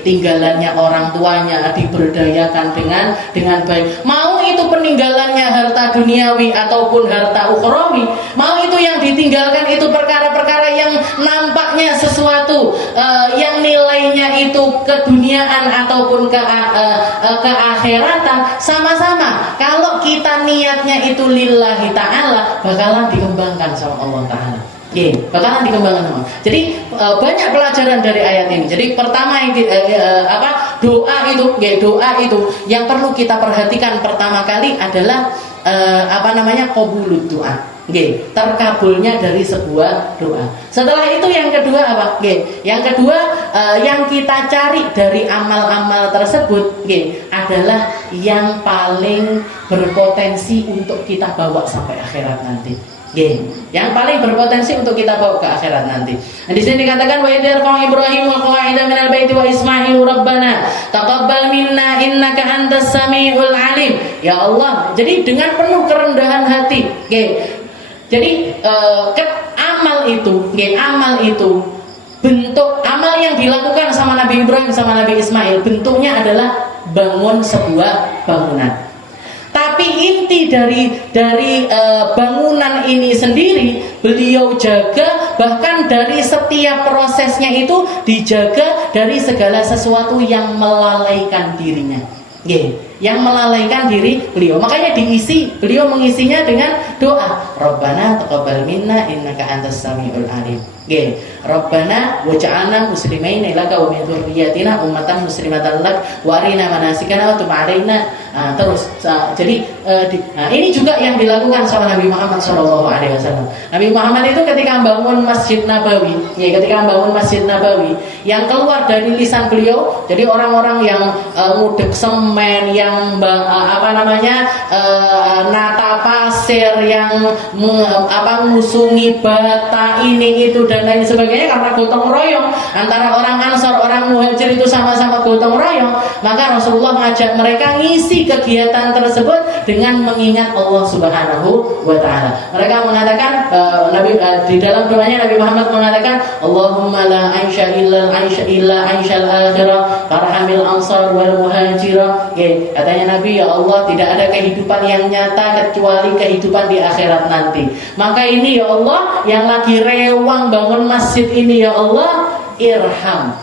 tinggalannya orang tuanya diberdayakan dengan baik. Mau itu peninggalannya harta duniawi ataupun harta ukhrawi, mau itu yang ditinggalkan itu perkara-perkara yang nampaknya sesuatu yang nilainya itu keduniaan ataupun keakhiratan, sama-sama kalau kita niatnya itu lillahi ta'ala, bakalan dikembangkan sama Allah Ta'ala. Bakalan dikembangkan sama. Jadi banyak pelajaran dari ayat ini. Jadi pertama doa itu yang perlu kita perhatikan pertama kali adalah qabulud doa. Terkabulnya dari sebuah doa. Setelah itu yang kedua apa? Yang kedua yang kita cari dari amal-amal tersebut adalah yang paling berpotensi untuk kita bawa sampai akhirat nanti. Yang paling berpotensi untuk kita bawa ke akhirat nanti. Nah, di sini dikatakan wa idza Ibrahim wa qaida minal baiti wa Ismail rabbana taqabbal minna innaka antas samiul alim. Ya Allah, jadi dengan penuh kerendahan hati. Jadi amal itu bentuk amal yang dilakukan sama Nabi Ibrahim sama Nabi Ismail, bentuknya adalah bangun sebuah bangunan. Tapi inti dari bangunan ini sendiri beliau jaga, bahkan dari setiap prosesnya itu dijaga dari segala sesuatu yang melalaikan dirinya. Yang melalaikan diri beliau. Makanya beliau mengisinya dengan doa, Rabbana taqabbal minna innaka antas samiul alim. Rabbana waj'alna muslimaina laka wa min dzurriyyatina ummatan muslimatan lak wa arina manasikana wa tub 'alaina. Ini juga yang dilakukan sama Nabi Muhammad SAW. Nabi Muhammad itu ketika membangun Masjid Nabawi, yang keluar dari lisan beliau, jadi orang-orang yang ngudek semen, yang nata pasir, yang musungi bata ini itu dan lain sebagainya, karena gotong royong antara orang Ansor, orang Muhajir itu sama-sama gotong royong, maka Rasulullah mengajak mereka ngisi kegiatan tersebut dengan mengingat Allah Subhanahu wa taala. Mereka mengatakan di dalam doanya Nabi Muhammad mengatakan, Allahumma la aisha illa aishal akhirah farhamil ansar wal muhajirah. Katanya Nabi, ya Allah, tidak ada kehidupan yang nyata kecuali kehidupan di akhirat nanti. Maka ini ya Allah, yang lagi rewang bangun masjid ini ya Allah, irham,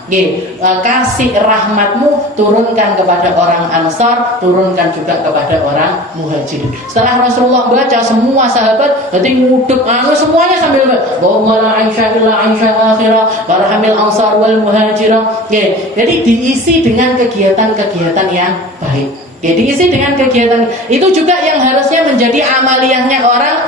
kasih rahmatmu turunkan kepada orang Ansar, turunkan juga kepada orang Muhajirin. Setelah Rasulullah baca, semua sahabat berarti nguduk semuanya sambil Allahumma la aisha illa aishal akhirah warhamil ansar wal muhajirah. Jadi diisi dengan kegiatan-kegiatan yang baik. Diisi dengan kegiatan itu juga yang harusnya menjadi amaliyahnya orang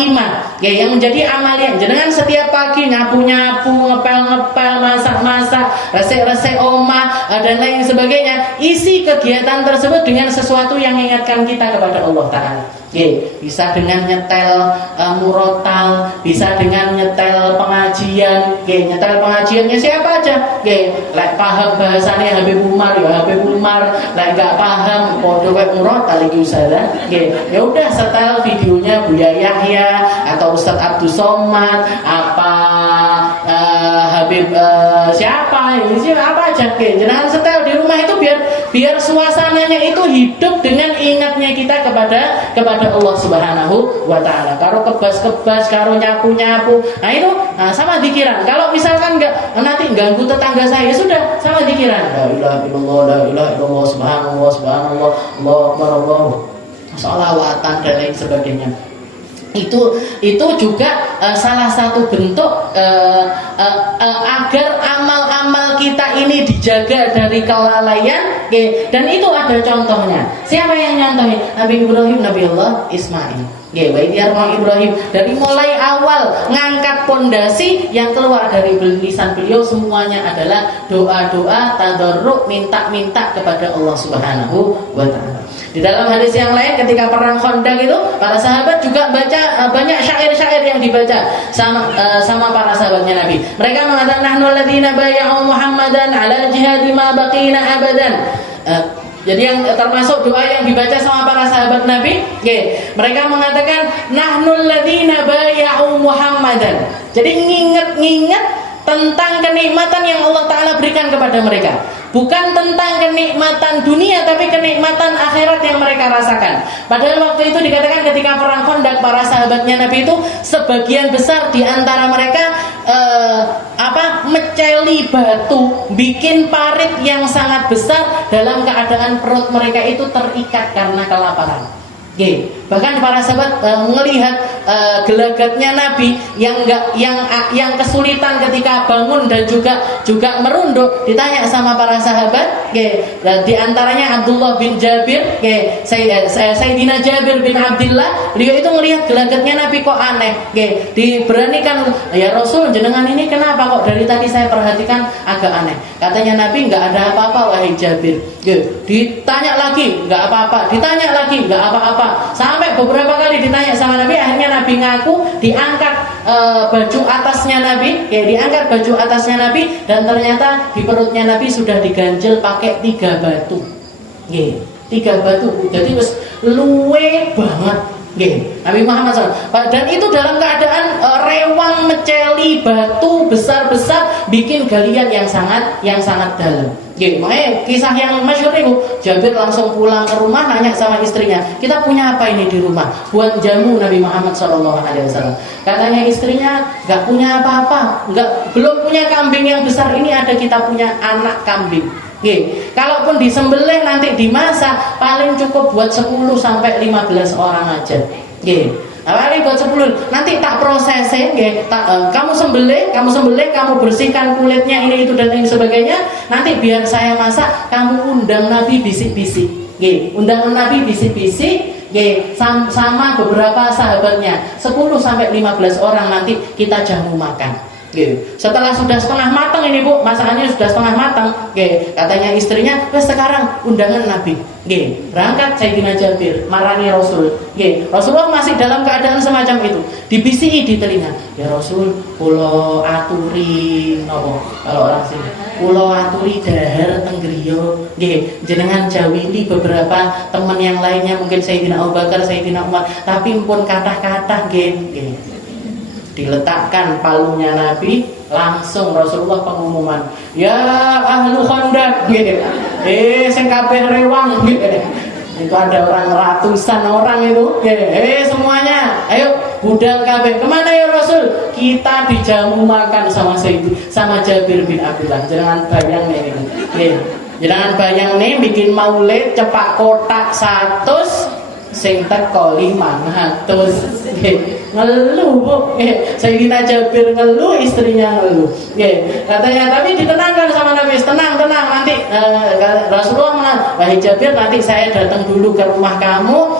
iman. Yang menjadi amaliyah. Jangan setiap pagi nyapu-nyapu, ngepel-ngepel, masak-masak, resek-resek omah dan lain sebagainya. Isi kegiatan tersebut dengan sesuatu yang mengingatkan kita kepada Allah Ta'ala. Bisa dengan nyetel murotal, bisa dengan nyetel pengajian. Nyetel pengajiannya siapa aja? Lek paham bahasanya Habib Umar ya Habib Umar, lek gak paham podo web murotal iki usada. Ya udah setel videonya Buya Yahya atau Ustaz Abdul Somad, Habib siapa aja. Jangan setel di rumah itu biar suasananya itu hidup dengan ingatnya kita kepada Allah Subhanahu wa taala. Karo kebas-kebas, karo nyapu-nyapu. Nah itu sama dikiran. Kalau misalkan nanti ganggu tetangga saya, ya sudah sama dikiran. La ilaha illallah, la ilaha illallah, subhanallah, subhanallah, Allahu akbar, Allah, sholawatan dan lain sebagainya. Itu juga salah satu bentuk agar amal-amal kita ini dijaga dari kelalaian. Dan itu ada contohnya. Siapa yang nyontohin? Nabi Ibrahim, Nabi Allah Ismail. Ibrahim dari mulai awal ngangkat pondasi, yang keluar dari lisan beliau semuanya adalah doa-doa tadarruk, minta-minta kepada Allah Subhanahu wa taala. Di dalam hadis yang lain ketika perang Khandaq itu, para sahabat juga baca banyak syair-syair yang dibaca sama para sahabatnya Nabi. Mereka mengatakan, nahnu alladzina bay'u Muhammadan 'ala al-jihad ma baqina abadan. Jadi yang termasuk doa yang dibaca sama para sahabat Nabi, mereka mengatakan nahnu alladzina bay'u Muhammadan. Jadi nginget tentang kenikmatan yang Allah Ta'ala berikan kepada mereka. Bukan tentang kenikmatan dunia, tapi kenikmatan akhirat yang mereka rasakan. Padahal waktu itu dikatakan ketika perang Khandaq, para sahabatnya Nabi itu sebagian besar di antara mereka meceli batu, bikin parit yang sangat besar, dalam keadaan perut mereka itu terikat karena kelaparan. Bahkan para sahabat melihat gelagatnya Nabi yang kesulitan ketika bangun dan juga merunduk. Ditanya sama para sahabat, di antaranya Abdullah bin Jabir, Sayyidina Jabir bin Abdullah, beliau itu melihat gelagatnya Nabi kok aneh. Diberanikan, ya Rasul, jenengan ini kenapa kok dari tadi saya perhatikan agak aneh. Katanya Nabi, nggak ada apa-apa wahai Jabir. Ditanya lagi, nggak apa-apa. Ditanya lagi, nggak apa-apa. Sampai beberapa kali ditanya sama Nabi, akhirnya Nabi ngaku, diangkat baju atasnya Nabi, diangkat baju atasnya Nabi, dan ternyata di perutnya Nabi sudah diganjel pakai 3 batu. 3 batu. Jadi terus luwe banget. Nabi Muhammad SAW. Dan itu dalam keadaan rewang, meceli batu besar-besar, bikin galian yang sangat dalam. Makanya kisah yang masyhur itu, Jabir langsung pulang ke rumah, nanya sama istrinya, kita punya apa ini di rumah? Buat jamu Nabi Muhammad SAW. Katanya istrinya, nggak punya apa-apa, belum punya kambing yang besar ini, ada kita punya anak kambing. Kalaupun disembelih nanti dimasak, paling cukup buat 10 sampai 15 orang aja. Paling buat 10. Nanti tak prosesin, kamu sembelih, kamu bersihkan kulitnya, ini itu dan lain sebagainya. Nanti biar saya masak, kamu undang Nabi bisik-bisik. Undang Nabi bisik-bisik, sama beberapa sahabatnya, 10 sampai 15 orang, nanti kita jamu makan. Setelah sudah setengah matang ini Bu, masakannya sudah setengah matang. Katanya istrinya, sekarang undangan Nabi. Nggih, berangkat Sayyidina Jabir marani Rasul. Nggih, Rasulullah masih dalam keadaan semacam itu. Dibisiki di telinga, "Ya Rasul, kula aturi napa? Kalau orang sini, kula aturi dahar teng griya. Nggih, jenengan jawili beberapa teman yang lainnya, mungkin Sayyidina Abu Bakar, Sayyidina Umar, tapi pun kathah-kathah nggih." Nggih. Diletakkan palunya Nabi, langsung Rasulullah pengumuman, "Ya ahlu Khandaq," gitu. Sing kabeh rewang gitu. Itu ada ratusan orang itu. Semuanya, ayo budal kabeh. Kemana ya Rasul? Kita dijamu makan sama Jabir bin Abdullah. Jangan bayang nih. Jangan bayang nih bikin maulid cepak kotak 100 sing teko 500. Ngeluh Bu. Sayyidina Jabir ngeluh, istrinya ngeluh. Katanya, tapi ditenangkan sama Nabi, tenang nanti Rasulullah mengatakan, "Wahai Jabir, nanti saya datang dulu ke rumah kamu,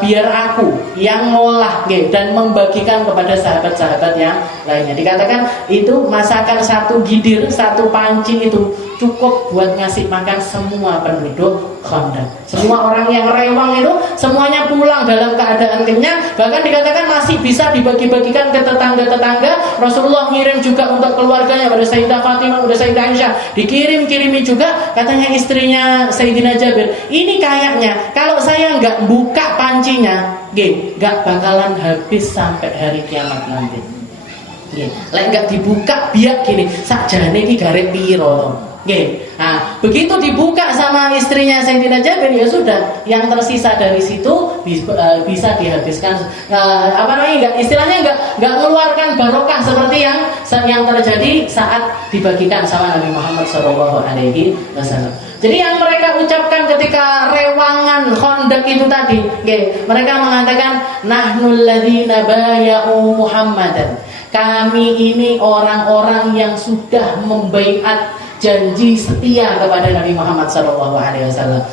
biar aku yang ngolah dan membagikan kepada sahabat-sahabat yang lainnya." Dikatakan itu masakan satu gidir, satu panci itu cukup buat ngasih makan semua penduduk Khandaq. Semua orang yang rewang itu semuanya pulang dalam keadaan kenyang, bahkan dikatakan masih bisa dibagi-bagikan ke tetangga-tetangga. Rasulullah ngirim juga untuk keluarganya, pada Sayyidah Fatimah, pada Sayyidah Aisyah, dikirim-kirimi juga. Katanya istrinya Sayyidina Jabir, "Ini kayaknya kalau saya nggak buka pancinya, nggak bakalan habis sampai hari kiamat nanti. Lek nggak dibuka biak gini, sakjane iki garek piro." Nah, begitu dibuka sama istrinya Sayyidina Jabir, ya sudah, yang tersisa dari situ bisa dihabiskan. Istilahnya nggak mengeluarkan barokah seperti yang terjadi saat dibagikan sama Nabi Muhammad SAW. Jadi yang mereka ucapkan ketika rewangan Khandaq itu tadi, mereka mengatakan, "Nahnul ladzina baya'u Muhammadan." Kami ini orang-orang yang sudah membaiat, janji setia kepada Nabi Muhammad SAW.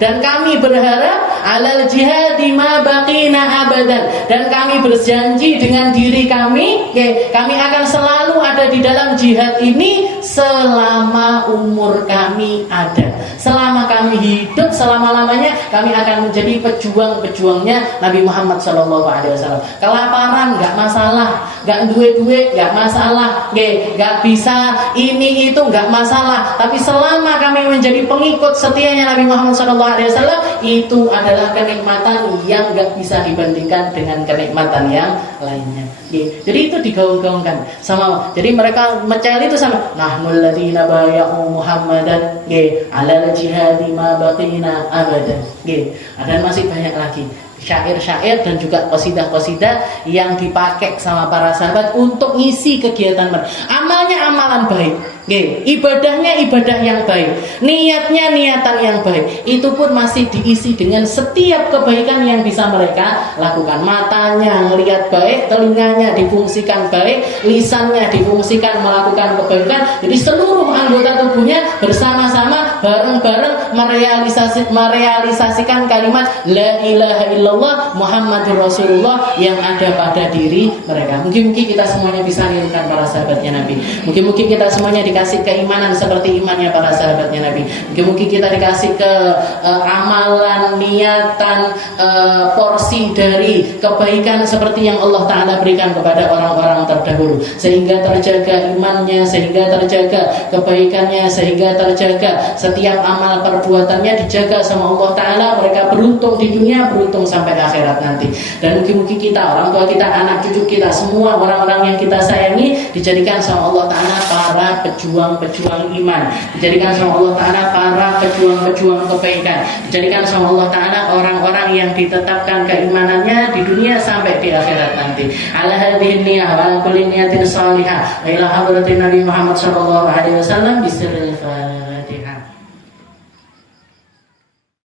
Dan kami berharap alal jihadi ma baqina abadan, dan kami berjanji dengan diri kami, kami akan selalu ada di dalam jihad ini selama umur kami ada. Selama kami hidup, selama-lamanya kami akan menjadi pejuang-pejuangnya Nabi Muhammad SAW. Kelaparan nggak masalah, nggak duit-duit nggak masalah, nggak bisa ini itu nggak masalah, tapi selama kami menjadi pengikut setianya Nabi Muhammad SAW, itu adalah kenikmatan yang nggak bisa dibandingkan dengan kenikmatan yang lainnya. Jadi itu digaung-gaungkan sama. Jadi mereka mencel itu sama, "Nahnul ladzina baya'u Muhammadan alal jihadi ma baqina abadan." Dan masih banyak lagi syair-syair dan juga qasidah-qasidah yang dipakai sama para sahabat untuk ngisi kegiatan mereka. Amalnya amalan baik, ibadahnya ibadah yang baik, niatnya niatan yang baik. Itu pun masih diisi dengan setiap kebaikan yang bisa mereka lakukan. Matanya ngelihat baik, telinganya difungsikan baik, lisannya difungsikan melakukan kebaikan. Jadi seluruh anggota tubuhnya bersama-sama bareng-bareng merealisasikan kalimat la ilaha illallah Muhammadur Rasulullah yang ada pada diri mereka. Mungkin-mungkin kita semuanya bisa nirukan para sahabatnya Nabi. Mungkin-mungkin kita semuanya dikasih keimanan seperti imannya para sahabatnya Nabi. Mungkin kita dikasih ke amalan, niatan, porsi dari kebaikan seperti yang Allah Ta'ala berikan kepada orang-orang terdahulu, sehingga terjaga imannya, sehingga terjaga kebaikannya, sehingga terjaga setiap amal perbuatannya dijaga sama Allah Ta'ala. Mereka beruntung di dunia, beruntung sampai akhirat nanti. Dan mungkin kita, orang tua kita, anak cucu kita, semua orang-orang yang kita sayangi dijadikan sama Allah Ta'ala para pejuang-pejuang iman, dijadikan sama Allah Ta'ala para pejuang-pejuang kebaikan, dijadikan sama Allah Ta'ala orang-orang yang ditetapkan keimanannya di dunia sampai di akhirat nanti. Ala hadhihi niyah wa ala kulli niyatin salihah wa ila hadratin Nabi Muhammad sallallahu alaihi wasallam bisirril